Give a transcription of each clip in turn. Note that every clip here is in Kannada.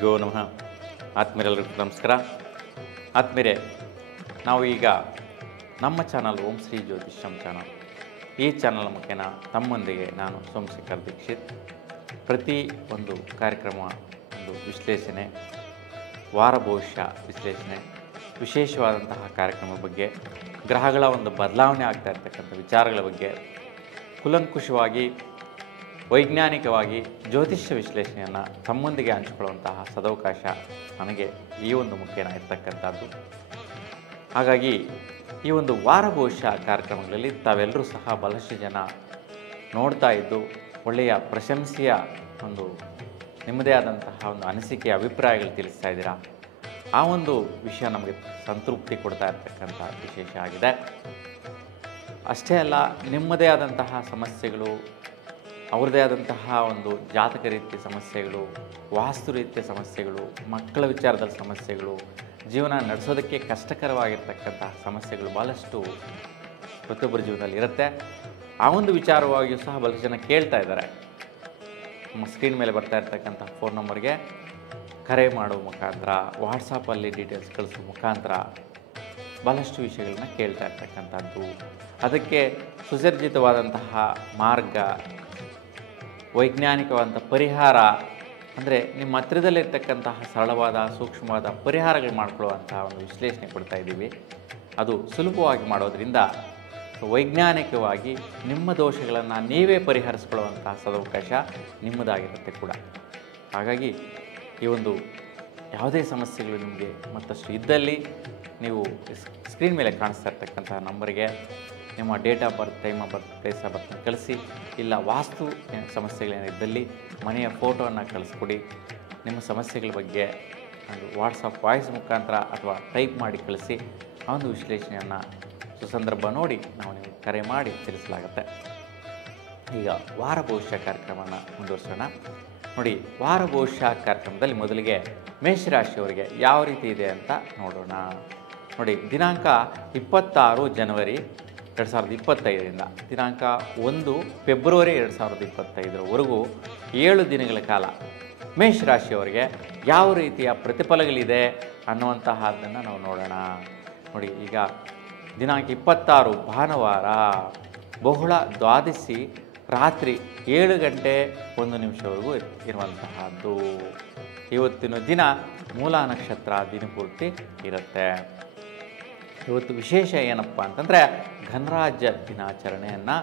ಗುರುಭ್ಯೋ ನಮಃ. ಆತ್ಮೀಯರೆಲ್ಲರಿಗೂ ನಮಸ್ಕಾರ. ಆತ್ಮೀಯರೇ, ನಾವು ಈಗ ನಮ್ಮ ಚಾನಲ್ ಓಂ ಶ್ರೀ ಜ್ಯೋತಿಷ್ಯಂ ಚಾನಲ್, ಈ ಚಾನಲ್ ಮುಖೇನ ತಮ್ಮೊಂದಿಗೆ ನಾನು ಸೋಮಶೇಖರ್ ದೀಕ್ಷಿತ್ ಪ್ರತಿ ಒಂದು ಕಾರ್ಯಕ್ರಮ, ಒಂದು ವಿಶ್ಲೇಷಣೆ, ವಾರ ಭವಿಷ್ಯ ವಿಶ್ಲೇಷಣೆ, ವಿಶೇಷವಾದಂತಹ ಕಾರ್ಯಕ್ರಮದ ಬಗ್ಗೆ, ಗ್ರಹಗಳ ಒಂದು ಬದಲಾವಣೆ ಆಗ್ತಾ ಇರ್ತಕ್ಕಂಥ ವಿಚಾರಗಳ ಬಗ್ಗೆ ಕೂಲಂಕುಷವಾಗಿ ವೈಜ್ಞಾನಿಕವಾಗಿ ಜ್ಯೋತಿಷ್ಯ ವಿಶ್ಲೇಷಣೆಯನ್ನು ತಮ್ಮೊಂದಿಗೆ ಹಂಚಿಕೊಳ್ಳುವಂತಹ ಸದವಕಾಶ ನನಗೆ ಈ ಒಂದು ಮುಖೇನ ಇರ್ತಕ್ಕಂಥದ್ದು. ಹಾಗಾಗಿ ಈ ಒಂದು ವಾರ ಭವಿಷ್ಯ ಕಾರ್ಯಕ್ರಮಗಳಲ್ಲಿ ತಾವೆಲ್ಲರೂ ಸಹ ಬಹಳಷ್ಟು ಜನ ನೋಡ್ತಾ ಇದ್ದು ಒಳ್ಳೆಯ ಪ್ರಶಂಸೆಯ ಒಂದು ನಿಮ್ಮದೇ ಆದಂತಹ ಒಂದು ಅನಿಸಿಕೆ ಅಭಿಪ್ರಾಯಗಳು ತಿಳಿಸ್ತಾ ಇದ್ದೀರಾ. ಆ ಒಂದು ವಿಷಯ ನಮಗೆ ಸಂತೃಪ್ತಿ ಕೊಡ್ತಾ ಇರ್ತಕ್ಕಂಥ ವಿಶೇಷ ಆಗಿದೆ. ಅಷ್ಟೇ ಅಲ್ಲ, ನಿಮ್ಮದೇ ಆದಂತಹ ಸಮಸ್ಯೆಗಳು, ಅವ್ರದ್ದೇ ಆದಂತಹ ಒಂದು ಜಾತಕ ರೀತಿಯ ಸಮಸ್ಯೆಗಳು, ವಾಸ್ತು ರೀತಿಯ ಸಮಸ್ಯೆಗಳು, ಮಕ್ಕಳ ವಿಚಾರದಲ್ಲಿ ಸಮಸ್ಯೆಗಳು, ಜೀವನ ನಡೆಸೋದಕ್ಕೆ ಕಷ್ಟಕರವಾಗಿರ್ತಕ್ಕಂತಹ ಸಮಸ್ಯೆಗಳು ಭಾಳಷ್ಟು ಪ್ರತಿಯೊಬ್ಬರ ಜೀವನದಲ್ಲಿ ಇರುತ್ತೆ. ಆ ಒಂದು ವಿಚಾರವಾಗಿಯೂ ಸಹ ಬಹಳಷ್ಟು ಜನ ಕೇಳ್ತಾ ಇದ್ದಾರೆ. ನಮ್ಮ ಸ್ಕ್ರೀನ್ ಮೇಲೆ ಬರ್ತಾ ಇರ್ತಕ್ಕಂಥ ಫೋನ್ ನಂಬರ್ಗೆ ಕರೆ ಮಾಡುವ ಮುಖಾಂತರ, ವಾಟ್ಸಾಪಲ್ಲಿ ಡೀಟೇಲ್ಸ್ ಕಳಿಸೋ ಮುಖಾಂತರ ಭಾಳಷ್ಟು ವಿಷಯಗಳನ್ನ ಕೇಳ್ತಾ ಇರ್ತಕ್ಕಂಥದ್ದು. ಅದಕ್ಕೆ ಸುಸರ್ಜಿತವಾದಂತಹ ಮಾರ್ಗ, ವೈಜ್ಞಾನಿಕವಾದಂಥ ಪರಿಹಾರ, ಅಂದರೆ ನಿಮ್ಮ ಹತ್ತಿರದಲ್ಲಿರ್ತಕ್ಕಂತಹ ಸರಳವಾದ ಸೂಕ್ಷ್ಮವಾದ ಪರಿಹಾರಗಳು ಮಾಡಿಕೊಳ್ಳುವಂತಹ ಒಂದು ವಿಶ್ಲೇಷಣೆ ಕೊಡ್ತಾ ಇದ್ದೀವಿ. ಅದು ಸುಲಭವಾಗಿ ಮಾಡೋದರಿಂದ ವೈಜ್ಞಾನಿಕವಾಗಿ ನಿಮ್ಮ ದೋಷಗಳನ್ನು ನೀವೇ ಪರಿಹರಿಸ್ಕೊಳ್ಳುವಂತಹ ಸದವಕಾಶ ನಿಮ್ಮದಾಗಿರುತ್ತೆ ಕೂಡ. ಹಾಗಾಗಿ ಈ ಒಂದು ಯಾವುದೇ ಸಮಸ್ಯೆಗಳು ನಿಮಗೆ ಮತ್ತಷ್ಟು ಇದ್ದಲ್ಲಿ ನೀವು ಸ್ಕ್ರೀನ್ ಮೇಲೆ ಕಾಣಿಸ್ತಾ ಇರ್ತಕ್ಕಂಥ ನಂಬರ್ಗೆ ನಿಮ್ಮ date of birth, time of birth, place of birth ಕಳಿಸಿ. ಇಲ್ಲ ವಾಸ್ತು ಸಮಸ್ಯೆಗಳೇನಿದ್ದಲ್ಲಿ ಮನೆಯ ಫೋಟೋವನ್ನು ಕಳಿಸ್ಕೊಡಿ. ನಿಮ್ಮ ಸಮಸ್ಯೆಗಳ ಬಗ್ಗೆ ಒಂದು ವಾಟ್ಸಪ್ ವಾಯ್ಸ್ ಮುಖಾಂತರ ಅಥವಾ ಟೈಪ್ ಮಾಡಿ ಕಳಿಸಿ. ಆ ಒಂದು ವಿಶ್ಲೇಷಣೆಯನ್ನು ಸುಸಂದರ್ಭ ನೋಡಿ ನಾವು ನಿಮಗೆ ಕರೆ ಮಾಡಿ ತಿಳಿಸಲಾಗುತ್ತೆ. ಈಗ ವಾರ ಭವಿಷ್ಯ ಕಾರ್ಯಕ್ರಮವನ್ನು ಮುಂದುವರಿಸೋಣ. ನೋಡಿ, ವಾರ ಭವಿಷ್ಯ ಕಾರ್ಯಕ್ರಮದಲ್ಲಿ ಮೊದಲಿಗೆ ಮೇಷರಾಶಿಯವರಿಗೆ ಯಾವ ರೀತಿ ಇದೆ ಅಂತ ನೋಡೋಣ. ನೋಡಿ, ದಿನಾಂಕ 26 ಜನವರಿ 2025ರಿಂದ ದಿನಾಂಕ 1 ಫೆಬ್ರವರಿ 2025ರವರೆಗೂ 7 ದಿನಗಳ ಕಾಲ ಮೇಷರಾಶಿಯವರಿಗೆ ಯಾವ ರೀತಿಯ ಪ್ರತಿಫಲಗಳಿದೆ ಅನ್ನುವಂತಹದ್ದನ್ನು ನಾವು ನೋಡೋಣ. ನೋಡಿ, ಈಗ ದಿನಾಂಕ 26 ಭಾನುವಾರ ಬಹುಳ ದ್ವಾದಶಿ ರಾತ್ರಿ 7 ಗಂಟೆ 1 ನಿಮಿಷವರೆಗೂ ಇರುವಂತಹದ್ದು. ಇವತ್ತಿನ ದಿನ ಮೂಲ ನಕ್ಷತ್ರ ದಿನಪೂರ್ತಿ ಇರುತ್ತೆ. ಇವತ್ತು ವಿಶೇಷ ಏನಪ್ಪ ಅಂತಂದರೆ ಗಣರಾಜ್ಯ ದಿನಾಚರಣೆಯನ್ನು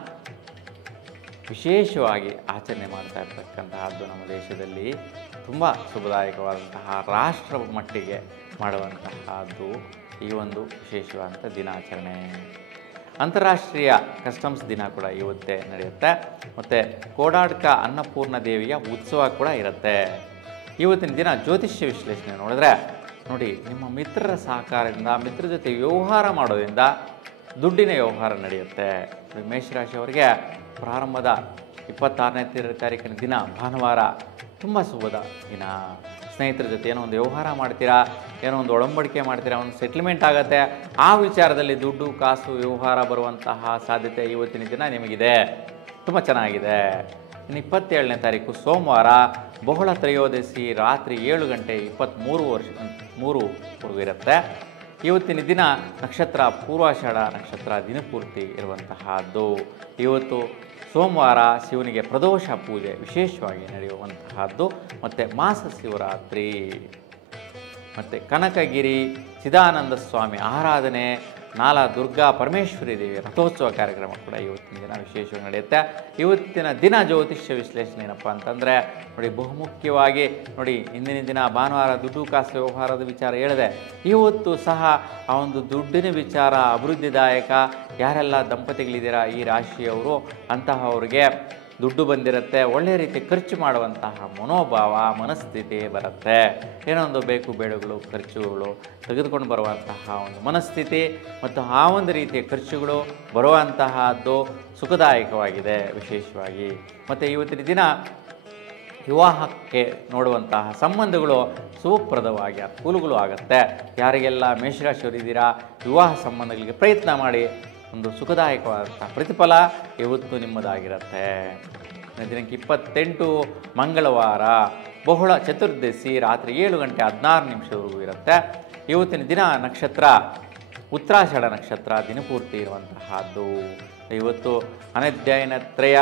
ವಿಶೇಷವಾಗಿ ಆಚರಣೆ ಮಾಡ್ತಾ ಇರ್ತಕ್ಕಂತಹದ್ದು. ನಮ್ಮ ದೇಶದಲ್ಲಿ ತುಂಬ ಶುಭದಾಯಕವಾದಂತಹ ರಾಷ್ಟ್ರ ಮಟ್ಟಿಗೆ ಮಾಡುವಂತಹದ್ದು ಈ ಒಂದು ವಿಶೇಷವಾದಂಥ ದಿನಾಚರಣೆ. ಅಂತಾರಾಷ್ಟ್ರೀಯ ಕಸ್ಟಮ್ಸ್ ದಿನ ಕೂಡ ಇವತ್ತೇ ನಡೆಯುತ್ತೆ. ಮತ್ತು ಕೋಡಾಡ್ಕ ಅನ್ನಪೂರ್ಣ ದೇವಿಯ ಉತ್ಸವ ಕೂಡ ಇರುತ್ತೆ. ಇವತ್ತಿನ ದಿನ ಜ್ಯೋತಿಷ್ಯ ವಿಶ್ಲೇಷಣೆ ನೋಡಿದ್ರೆ ನೋಡಿ, ನಿಮ್ಮ ಮಿತ್ರರ ಸಹಕಾರದಿಂದ, ಮಿತ್ರರ ಜೊತೆ ವ್ಯವಹಾರ ಮಾಡೋದ್ರಿಂದ ದುಡ್ಡಿನ ವ್ಯವಹಾರ ನಡೆಯುತ್ತೆ. ಮೇಷರಾಶಿಯವರಿಗೆ ಪ್ರಾರಂಭದ 26ನೇ ತಾರೀಕಿನ ದಿನ ಭಾನುವಾರ ತುಂಬ ಶುಭದ ದಿನ. ಸ್ನೇಹಿತರ ಜೊತೆ ಏನೋ ಒಂದು ವ್ಯವಹಾರ ಮಾಡ್ತೀರಾ, ಏನೋ ಒಂದು ಒಡಂಬಡಿಕೆ ಮಾಡ್ತೀರಾ, ಒಂದು ಸೆಟ್ಲ್ಮೆಂಟ್ ಆಗುತ್ತೆ. ಆ ವಿಚಾರದಲ್ಲಿ ದುಡ್ಡು ಕಾಸು ವ್ಯವಹಾರ ಬರುವಂತಹ ಸಾಧ್ಯತೆ ಇವತ್ತಿನ ದಿನ ನಿಮಗಿದೆ. ತುಂಬ ಚೆನ್ನಾಗಿದೆ. ಇನ್ನು 27ನೇ ತಾರೀಕು ಸೋಮವಾರ ಬಹುಳ ತ್ರಯೋದಶಿ ರಾತ್ರಿ 7 ಗಂಟೆ 23ವರೆಗೂ ಇರುತ್ತೆ. ಇವತ್ತಿನ ದಿನ ನಕ್ಷತ್ರ ಪೂರ್ವಾಷಾಢ ನಕ್ಷತ್ರ ದಿನಪೂರ್ತಿ ಇರುವಂತಹದ್ದು. ಇವತ್ತು ಸೋಮವಾರ ಶಿವನಿಗೆ ಪ್ರದೋಷ ಪೂಜೆ ವಿಶೇಷವಾಗಿ ನಡೆಯುವಂತಹದ್ದು. ಮತ್ತು ಮಾಸ ಶಿವರಾತ್ರಿ ಮತ್ತು ಕನಕಗಿರಿ ಚಿದಾನಂದ ಸ್ವಾಮಿ ಆರಾಧನೆ, ನಾಲ ದುರ್ಗಾ ಪರಮೇಶ್ವರಿ ದೇವಿ ರಥೋತ್ಸವ ಕಾರ್ಯಕ್ರಮ ಕೂಡ ಇವತ್ತಿನ ದಿನ ವಿಶೇಷವಾಗಿ ನಡೆಯುತ್ತೆ. ಇವತ್ತಿನ ದಿನ ಜ್ಯೋತಿಷ್ಯ ವಿಶ್ಲೇಷಣೆ ಏನಪ್ಪ ಅಂತಂದರೆ ನೋಡಿ, ಬಹುಮುಖ್ಯವಾಗಿ ನೋಡಿ, ಇಂದಿನ ದಿನ ಭಾನುವಾರ ದುಡ್ಡು ಕಾಸು ವ್ಯವಹಾರದ ವಿಚಾರ ಹೇಳಿದೆ. ಇವತ್ತು ಸಹ ಆ ಒಂದು ದುಡ್ಡಿನ ವಿಚಾರ ಅಭಿವೃದ್ಧಿದಾಯಕ. ಯಾರೆಲ್ಲ ದಂಪತಿಗಳಿದ್ದೀರಾ ಈ ರಾಶಿಯವರು, ಅಂತಹವ್ರಿಗೆ ದುಡ್ಡು ಬಂದಿರುತ್ತೆ. ಒಳ್ಳೆಯ ರೀತಿ ಖರ್ಚು ಮಾಡುವಂತಹ ಮನೋಭಾವ, ಮನಸ್ಥಿತಿ ಬರುತ್ತೆ. ಏನೋ ಒಂದು ಬೇಕು ಬೇಡಗಳು, ಖರ್ಚುಗಳು ತೆಗೆದುಕೊಂಡು ಬರುವಂತಹ ಒಂದು ಮನಸ್ಥಿತಿ ಮತ್ತು ಆ ಒಂದು ರೀತಿಯ ಖರ್ಚುಗಳು ಬರುವಂತಹದ್ದು ಸುಖದಾಯಕವಾಗಿದೆ ವಿಶೇಷವಾಗಿ. ಮತ್ತು ಇವತ್ತಿನ ದಿನ ವಿವಾಹಕ್ಕೆ ನೋಡುವಂತಹ ಸಂಬಂಧಗಳು ಸುಪ್ರದವಾಗಿ ಅನುಕೂಲಗಳು ಆಗುತ್ತೆ. ಯಾರಿಗೆಲ್ಲ ಮೇಷರಾಶಿಯವರಿದ್ದೀರಾ, ವಿವಾಹ ಸಂಬಂಧಗಳಿಗೆ ಪ್ರಯತ್ನ ಮಾಡಿ. ಒಂದು ಸುಖದಾಯಕವಾದಂಥ ಪ್ರತಿಫಲ ಇವತ್ತು ನಿಮ್ಮದಾಗಿರುತ್ತೆ. ದಿನಾಂಕ 28 ಮಂಗಳವಾರ ಬಹುಳ ಚತುರ್ದಶಿ ರಾತ್ರಿ 7:16 ಇರುತ್ತೆ. ಇವತ್ತಿನ ದಿನ ನಕ್ಷತ್ರ ಉತ್ತರಾಷಾಢ ನಕ್ಷತ್ರ, ದಿನಪೂರ್ತಿ ಇರುವಂತಹದ್ದು. ಇವತ್ತು ಅನಧ್ಯಯನತ್ರಯ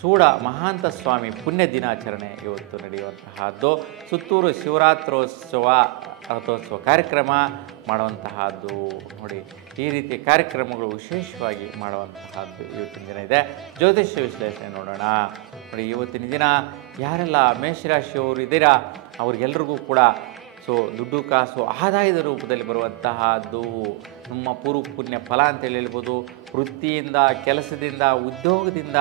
ಸೂಡ ಮಹಾಂತ ಸ್ವಾಮಿ ಪುಣ್ಯ ದಿನಾಚರಣೆ ಇವತ್ತು ನಡೆಯುವಂತಹದ್ದು. ಸುತ್ತೂರು ಶಿವರಾತ್ರೋತ್ಸವ ರಥೋತ್ಸವ ಕಾರ್ಯಕ್ರಮ ಮಾಡುವಂತಹದ್ದು. ನೋಡಿ, ಈ ರೀತಿಯ ಕಾರ್ಯಕ್ರಮಗಳು ವಿಶೇಷವಾಗಿ ಮಾಡುವಂತಹದ್ದು ಇವತ್ತಿನ ದಿನ ಇದೆ. ಜ್ಯೋತಿಷ್ಯ ವಿಶ್ಲೇಷಣೆ ನೋಡೋಣ. ನೋಡಿ, ಇವತ್ತಿನ ದಿನ ಯಾರೆಲ್ಲ ಮೇಷರಾಶಿಯವರು ಇದ್ದೀರಾ ಅವ್ರಿಗೆಲ್ರಿಗೂ ಕೂಡ ದುಡ್ಡು ಕಾಸು ಆದಾಯದ ರೂಪದಲ್ಲಿ ಬರುವಂತಹದ್ದು ನಮ್ಮ ಪೂರ್ವ ಪುಣ್ಯ ಫಲ ಅಂತೇಳಿ ಹೇಳ್ಬೋದು. ವೃತ್ತಿಯಿಂದ, ಕೆಲಸದಿಂದ, ಉದ್ಯೋಗದಿಂದ,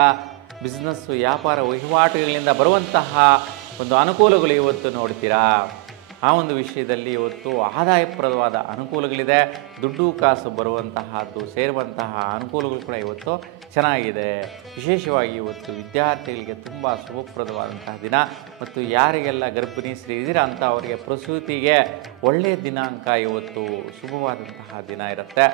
ಬಿಸ್ನೆಸ್ಸು, ವ್ಯಾಪಾರ ವಹಿವಾಟುಗಳಿಂದ ಬರುವಂತಹ ಒಂದು ಅನುಕೂಲಗಳು ಇವತ್ತು ನೋಡ್ತೀರಾ. ಆ ಒಂದು ವಿಷಯದಲ್ಲಿ ಇವತ್ತು ಆದಾಯಪ್ರದವಾದ ಅನುಕೂಲಗಳಿದೆ. ದುಡ್ಡು ಕಾಸು ಬರುವಂತಹದ್ದು, ಸೇರುವಂತಹ ಅನುಕೂಲಗಳು ಕೂಡ ಇವತ್ತು ಚೆನ್ನಾಗಿದೆ. ವಿಶೇಷವಾಗಿ ಇವತ್ತು ವಿದ್ಯಾರ್ಥಿಗಳಿಗೆ ತುಂಬ ಶುಭಪ್ರದವಾದಂತಹ ದಿನ. ಮತ್ತು ಯಾರಿಗೆಲ್ಲ ಗರ್ಭಿಣಿ ಸ್ತ್ರೀ ಇದ್ದೀರಾ ಅಂತ ಅವರಿಗೆ ಪ್ರಸೂತಿಗೆ ಒಳ್ಳೆಯ ದಿನಾಂಕ ಇವತ್ತು ಶುಭವಾದಂತಹ ದಿನ ಇರುತ್ತೆ.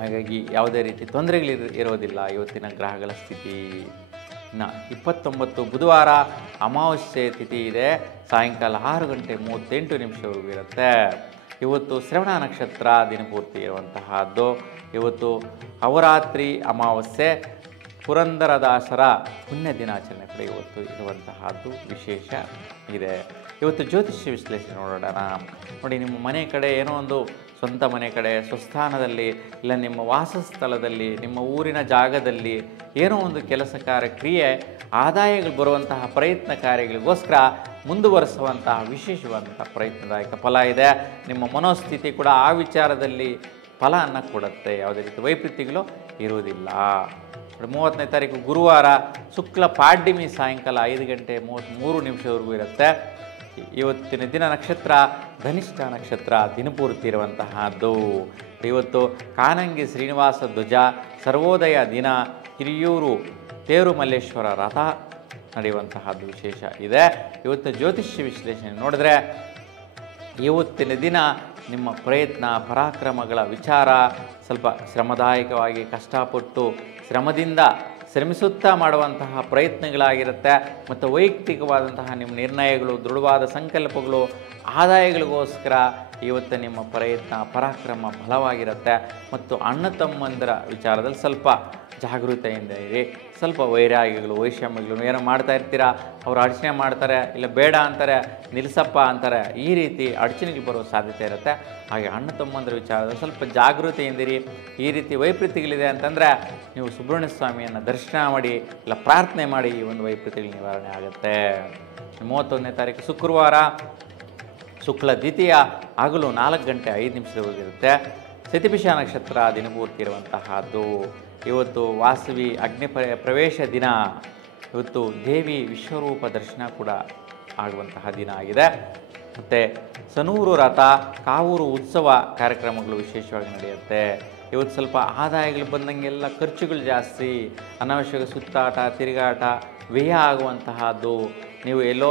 ಹಾಗಾಗಿ ಯಾವುದೇ ರೀತಿ ತೊಂದರೆಗಳಿರೋದಿಲ್ಲ ಇವತ್ತಿನ ಗ್ರಹಗಳ ಸ್ಥಿತಿ. ಇನ್ನು 29 ಬುಧವಾರ ಅಮಾವಾಸ್ಯೆ ತಿಥಿ ಇದೆ. ಸಾಯಂಕಾಲ 6:38 ಇರುತ್ತೆ. ಇವತ್ತು ಶ್ರವಣ ನಕ್ಷತ್ರ ದಿನಪೂರ್ತಿ ಇರುವಂತಹದ್ದು. ಇವತ್ತು ಅವರಾತ್ರಿ ಅಮಾವಾಸ್ಯೆ, ಪುರಂದರದಾಸರ ಪುಣ್ಯ ದಿನಾಚರಣೆ ಕೂಡ ಇವತ್ತು ಇರುವಂತಹದ್ದು ವಿಶೇಷ ಇದೆ. ಇವತ್ತು ಜ್ಯೋತಿಷ್ಯ ವಿಶ್ಲೇಷಣೆ ನೋಡೋಣ. ನೋಡಿ, ನಿಮ್ಮ ಮನೆ ಕಡೆ ಏನೋ ಒಂದು ಸ್ವಂತ ಮನೆ ಕಡೆ, ಸ್ವಸ್ಥಾನದಲ್ಲಿ, ಇಲ್ಲ ನಿಮ್ಮ ವಾಸಸ್ಥಳದಲ್ಲಿ, ನಿಮ್ಮ ಊರಿನ ಜಾಗದಲ್ಲಿ ಏನೋ ಒಂದು ಕೆಲಸ ಕ್ರಿಯೆ ಆದಾಯಗಳು ಬರುವಂತಹ ಪ್ರಯತ್ನ ಕಾರ್ಯಗಳಿಗೋಸ್ಕರ ಮುಂದುವರಿಸುವಂತಹ ವಿಶೇಷವಾದಂತಹ ಪ್ರಯತ್ನದಾಯಕ ಫಲ ಇದೆ. ನಿಮ್ಮ ಮನೋಸ್ಥಿತಿ ಕೂಡ ಆ ವಿಚಾರದಲ್ಲಿ ಫಲವನ್ನು ಕೊಡುತ್ತೆ. ಯಾವುದೇ ರೀತಿ ವೈಪರೀತ್ಯಗಳು ಇರುವುದಿಲ್ಲ. 30ನೇ ತಾರೀಕು ಗುರುವಾರ ಶುಕ್ಲ ಪಾಡ್ಯಮಿ ಸಾಯಂಕಾಲ 5:33 ಇರುತ್ತೆ. ಇವತ್ತಿನ ದಿನ ನಕ್ಷತ್ರ ಧನಿಷ್ಠ ನಕ್ಷತ್ರ, ದಿನಪೂರ್ತಿ ಇರುವಂತಹದ್ದು. ಇವತ್ತು ಕಾನಂಗಿ ಶ್ರೀನಿವಾಸ ಧ್ವಜ ಸರ್ವೋದಯ ದಿನ. ಹಿರಿಯೂರು ತೇರುಮಲ್ಲೇಶ್ವರ ರಥ ನಡೆಯುವಂತಹದ್ದು ವಿಶೇಷ ಇದೆ. ಇವತ್ತು ಜ್ಯೋತಿಷ್ಯ ವಿಶ್ಲೇಷಣೆ ನೋಡಿದ್ರೆ ಇವತ್ತಿನ ದಿನ ನಿಮ್ಮ ಪ್ರಯತ್ನ ಪರಾಕ್ರಮಗಳ ವಿಚಾರ ಸ್ವಲ್ಪ ಶ್ರಮದಾಯಕವಾಗಿ ಕಷ್ಟಪಟ್ಟು ಶ್ರಮಿಸುತ್ತಾ ಮಾಡುವಂತಹ ಪ್ರಯತ್ನಗಳಾಗಿರುತ್ತೆ. ಮತ್ತು ವೈಯಕ್ತಿಕವಾದಂತಹ ನಿಮ್ಮ ನಿರ್ಣಯಗಳು, ದೃಢವಾದ ಸಂಕಲ್ಪಗಳು, ಆದಾಯಗಳಿಗೋಸ್ಕರ ಇವತ್ತು ನಿಮ್ಮ ಪ್ರಯತ್ನ ಪರಾಕ್ರಮ ಬಲವಾಗಿರುತ್ತೆ. ಮತ್ತು ಅಣ್ಣ ತಮ್ಮಂದರ ವಿಚಾರದಲ್ಲಿ ಸ್ವಲ್ಪ ಜಾಗೃತೆಯಿಂದ ಇರಿ. ಸ್ವಲ್ಪ ವೈರಾಗ್ಯಗಳು, ವೈಷಮ್ಯಗಳು ಏನೋ ಮಾಡ್ತಾ ಇರ್ತೀರಾ, ಅವರು ಅಡಚಣೆ ಮಾಡ್ತಾರೆ, ಇಲ್ಲ ಬೇಡ ಅಂತಾರೆ, ನಿಲ್ಲಿಸಪ್ಪ ಅಂತಾರೆ, ಈ ರೀತಿ ಅಡಚಣೆಗಳು ಬರೋ ಸಾಧ್ಯತೆ ಇರುತ್ತೆ. ಹಾಗೆ ಅಣ್ಣ ತಮ್ಮಂದರ ವಿಚಾರದಲ್ಲಿ ಸ್ವಲ್ಪ ಜಾಗೃತೆಯಿಂದಿರಿ. ಈ ರೀತಿ ವೈಪರೀತ್ಯಗಳಿದೆ ಅಂತಂದರೆ ನೀವು ಸುಬ್ರಹ್ಮಣ್ಯ ಸ್ವಾಮಿಯನ್ನು ದರ್ಶನ ಮಾಡಿ, ಇಲ್ಲ ಪ್ರಾರ್ಥನೆ ಮಾಡಿ, ಈ ಒಂದು ವೈಪರೀತ್ಯಗಳ ನಿವಾರಣೆ ಆಗುತ್ತೆ. 31ನೇ ತಾರೀಕು ಶುಕ್ರವಾರ ಶುಕ್ಲ ದ್ವಿತೀಯ ಹಗಲು 4:05 ಇರುತ್ತೆ. ಶತಭಿಷ ನಕ್ಷತ್ರ ದಿನಪೂರ್ತಿ ಇರುವಂತಹದ್ದು. ಇವತ್ತು ವಾಸವಿ ಅಗ್ನಿ ಪ್ರವೇಶ ದಿನ. ಇವತ್ತು ದೇವಿ ವಿಶ್ವರೂಪ ದರ್ಶನ ಕೂಡ ಆಗುವಂತಹ ದಿನ ಆಗಿದೆ. ಮತ್ತು ಸನೂರು ರಥ, ಕಾವೂರು ಉತ್ಸವ ಕಾರ್ಯಕ್ರಮಗಳು ವಿಶೇಷವಾಗಿ ನಡೆಯುತ್ತೆ. ಇವತ್ತು ಸ್ವಲ್ಪ ಆದಾಯಗಳು ಬಂದಂಗೆಲ್ಲ ಖರ್ಚುಗಳು ಜಾಸ್ತಿ, ಅನಾವಶ್ಯಕ ಸುತ್ತಾಟ, ತಿರುಗಾಟ, ವ್ಯಯ ಆಗುವಂತಹದ್ದು. ನೀವು ಎಲ್ಲೋ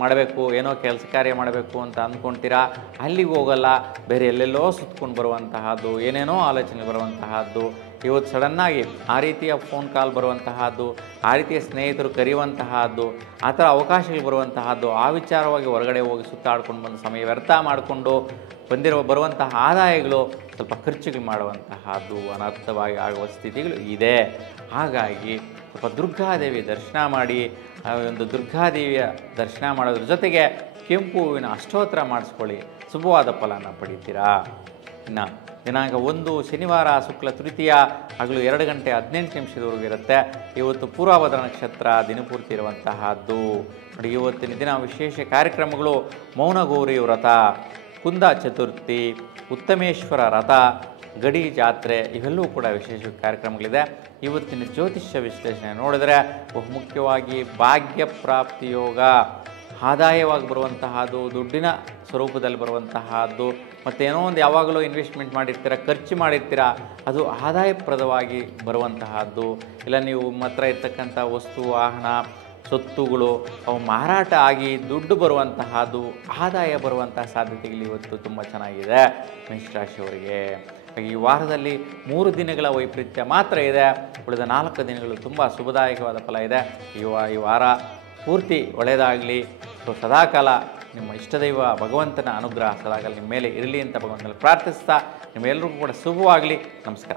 ಮಾಡಬೇಕು, ಏನೋ ಕೆಲಸ ಕಾರ್ಯ ಮಾಡಬೇಕು ಅಂತ ಅಂದ್ಕೊಳ್ತೀರಾ, ಅಲ್ಲಿಗೆ ಹೋಗಲ್ಲ, ಬೇರೆ ಎಲ್ಲೆಲ್ಲೋ ಸುತ್ಕೊಂಡು ಬರುವಂತಹದ್ದು, ಏನೇನೋ ಆಲೋಚನೆ ಬರುವಂತಹದ್ದು. ಇವತ್ತು ಸಡನ್ನಾಗಿ ಆ ರೀತಿಯ ಫೋನ್ ಕಾಲ್ ಬರುವಂತಹದ್ದು, ಆ ರೀತಿಯ ಸ್ನೇಹಿತರು ಕರೆಯುವಂತಹದ್ದು, ಆ ಥರ ಅವಕಾಶಗಳು ಬರುವಂತಹದ್ದು. ಆ ವಿಚಾರವಾಗಿ ಹೊರಗಡೆ ಹೋಗಿ ಸುತ್ತಾಡ್ಕೊಂಡು ಬಂದು ಸಮಯ ವ್ಯರ್ಥ ಮಾಡಿಕೊಂಡು ಬರುವಂತಹ ಆದಾಯಗಳು ಸ್ವಲ್ಪ ಖರ್ಚುಗಳು ಮಾಡುವಂತಹದ್ದು ಅನರ್ಥವಾಗಿ ಆಗುವ ಸ್ಥಿತಿಗಳು ಇದೆ. ಹಾಗಾಗಿ ಸ್ವಲ್ಪ ದುರ್ಗಾದೇವಿ ದರ್ಶನ ಮಾಡಿ, ಒಂದು ದುರ್ಗಾದೇವಿಯ ದರ್ಶನ ಮಾಡೋದ್ರ ಜೊತೆಗೆ ಕೆಂಪು ಹೂವಿನ ಅಷ್ಟೋತ್ತರ ಮಾಡಿಸ್ಕೊಳ್ಳಿ, ಶುಭವಾದ ಫಲನ ಪಡಿತೀರಾ. ಇನ್ನು ದಿನಾಂಕ 1 ಶನಿವಾರ ಶುಕ್ಲ ತೃತೀಯ ಹಗಲು 2:18 ಇರುತ್ತೆ. ಇವತ್ತು ಪೂರ್ವಭದ್ರ ನಕ್ಷತ್ರ ದಿನಪೂರ್ತಿ ಇರುವಂತಹದ್ದು. ನೋಡಿ, ಇವತ್ತಿನ ದಿನ ವಿಶೇಷ ಕಾರ್ಯಕ್ರಮಗಳು ಮೌನಗೌರಿ ವ್ರತ, ಕುಂದ ಚತುರ್ಥಿ, ಉತ್ತಮೇಶ್ವರ ರಥ, ಗಡಿ ಜಾತ್ರೆ, ಇವೆಲ್ಲವೂ ಕೂಡ ವಿಶೇಷ ಕಾರ್ಯಕ್ರಮಗಳಿದೆ. ಇವತ್ತಿನ ಜ್ಯೋತಿಷ್ಯ ವಿಶ್ಲೇಷಣೆ ನೋಡಿದ್ರೆ ಬಹುಮುಖ್ಯವಾಗಿ ಭಾಗ್ಯ ಪ್ರಾಪ್ತಿ ಯೋಗ, ಆದಾಯವಾಗಿ ಬರುವಂತಹದ್ದು, ದುಡ್ಡಿನ ಸ್ವರೂಪದಲ್ಲಿ ಬರುವಂತಹದ್ದು, ಮತ್ತು ಏನೋ ಒಂದು ಯಾವಾಗಲೂ ಇನ್ವೆಸ್ಟ್ಮೆಂಟ್ ಮಾಡಿರ್ತೀರ, ಖರ್ಚು ಮಾಡಿರ್ತೀರ, ಅದು ಆದಾಯಪ್ರದವಾಗಿ ಬರುವಂತಹದ್ದು. ಇಲ್ಲ ನೀವು ಹತ್ರ ಇರ್ತಕ್ಕಂಥ ವಸ್ತು, ವಾಹನ, ಸೊತ್ತುಗಳು ಅವು ಮಾರಾಟ ಆಗಿ ದುಡ್ಡು ಬರುವಂತಹದ್ದು, ಆದಾಯ ಬರುವಂತಹ ಸಾಧ್ಯತೆಗಳು ಇವತ್ತು ತುಂಬ ಚೆನ್ನಾಗಿದೆ ಮೇಷರಾಶಿಯವರಿಗೆ. ಈ ವಾರದಲ್ಲಿ 3 ದಿನಗಳ ವೈಪರೀತ್ಯ ಮಾತ್ರ ಇದೆ. ಉಳಿದ 4 ದಿನಗಳು ತುಂಬ ಶುಭದಾಯಕವಾದ ಫಲ ಇದೆ. ಈ ವಾರ ಪೂರ್ತಿ ಒಳ್ಳೆಯದಾಗಲಿ. ಸೊ ಸದಾಕಾಲ ನಿಮ್ಮ ಇಷ್ಟದೈವ ಭಗವಂತನ ಅನುಗ್ರಹ ಸದಾಕಾಲ ನಿಮ್ಮ ಮೇಲೆ ಇರಲಿ ಅಂತ ಭಗವಂತನಲ್ಲಿ ಪ್ರಾರ್ಥಿಸ್ತಾ ನಿಮ್ಮೆಲ್ಲರಿಗೂ ಕೂಡ ಶುಭವಾಗಲಿ. ನಮಸ್ಕಾರ.